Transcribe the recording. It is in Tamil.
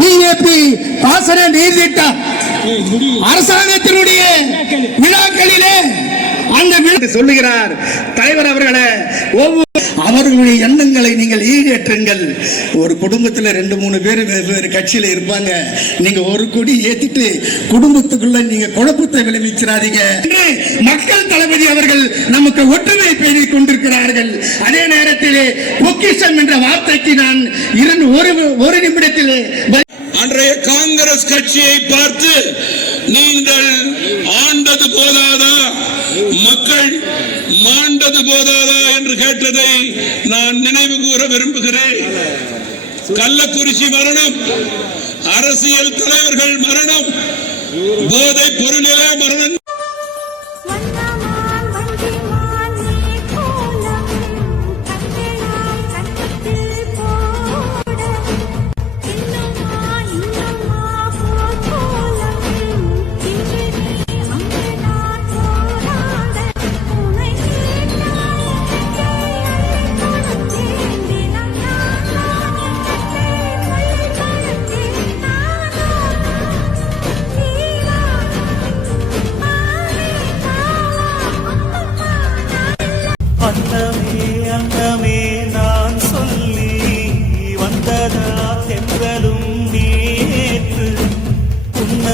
பிஜேபி பாசன நீர்த்திட்டம் அரசாங்கத்தினுடைய விழாக்களிலே அந்த சொல்லுகிறார் தலைவர் அவர்களே, அவர்களுடைய எண்ணங்களை நீங்கள் ஈடேற்றுங்கள். ஒரு குடும்பத்தில் 2-3 பேர் வெவ்வேறு கட்சியில இருப்பாங்க. நீங்க ஒரு கொடி ஏத்திட்டு குடும்பத்துக்குள்ள நீங்க குழப்பத்தை விளைவிக்கிறாதீங்க. மக்கள் தளபதி அவர்கள் நமக்கு ஒற்றுமை பேணிக் கொண்டிருக்கிறார்கள். அதே நேரத்திலே பொக்கிஷம் என்ற வார்த்தைக்கு நான் ஒரு நிமிடத்திலே அன்றைய காங்கிரஸ் கட்சியை பார்த்து நீங்கள் ஆண்டது போதாதா, மக்கள் மாண்டது போதாதா என்று கேட்டதை நான் நினைவு கூற விரும்புகிறேன். கள்ளக்குறிச்சி மரணம், அரசியல் தலைவர்கள் மரணம், போதைப் பொருளிலே மரணம், அந்தமே